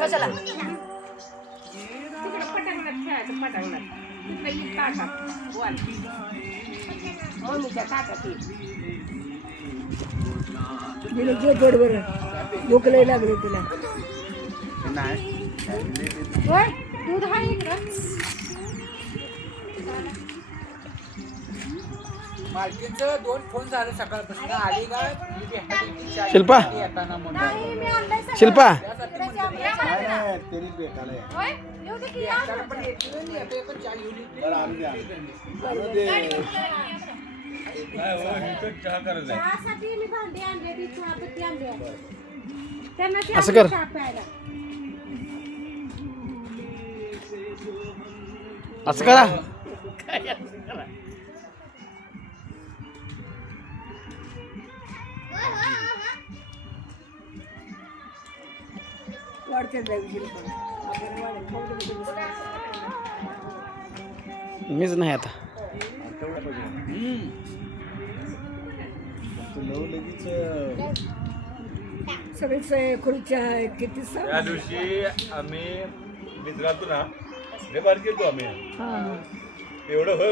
कशाला मम्मीच्या ताटात बरोबर भूक लय लागली तुला होय दूध आहे इकडं मालकीचं 2 फोन झाले सकाळपासून आली का शिल्पा येताना नाही मी आणलंय सगळं. शिल्पा होय येऊ दे की या. चहासाठी मी भांडी आणली चहापत्ती आणली त्यांना ती असं कर. चहा प्यायला असं करा मीच नाही आता सगळीच खुर्च्या किती त्या दिवशी आम्ही मित्रातून ना लय बार गेलो आम्ही एवढं हो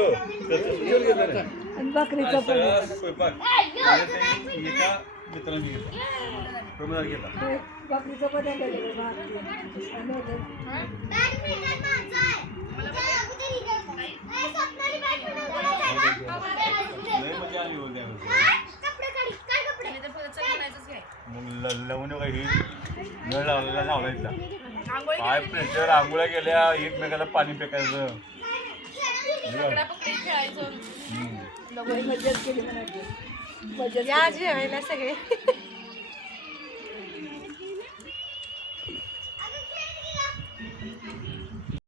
बकरीचा सगळा स्वयंपाक आणि ते एका मित्रांनी घेतला प्रमाणात घेतला बकरीचा पण लय मजा आली होती मग लवून काही नळ लावलेला लावलायचा काय प्रेशर आंघोळ्या गेल्या एकमेकाला पाणी फेकायचं मजाच केली म्हणायची मजा जेवायला सगळे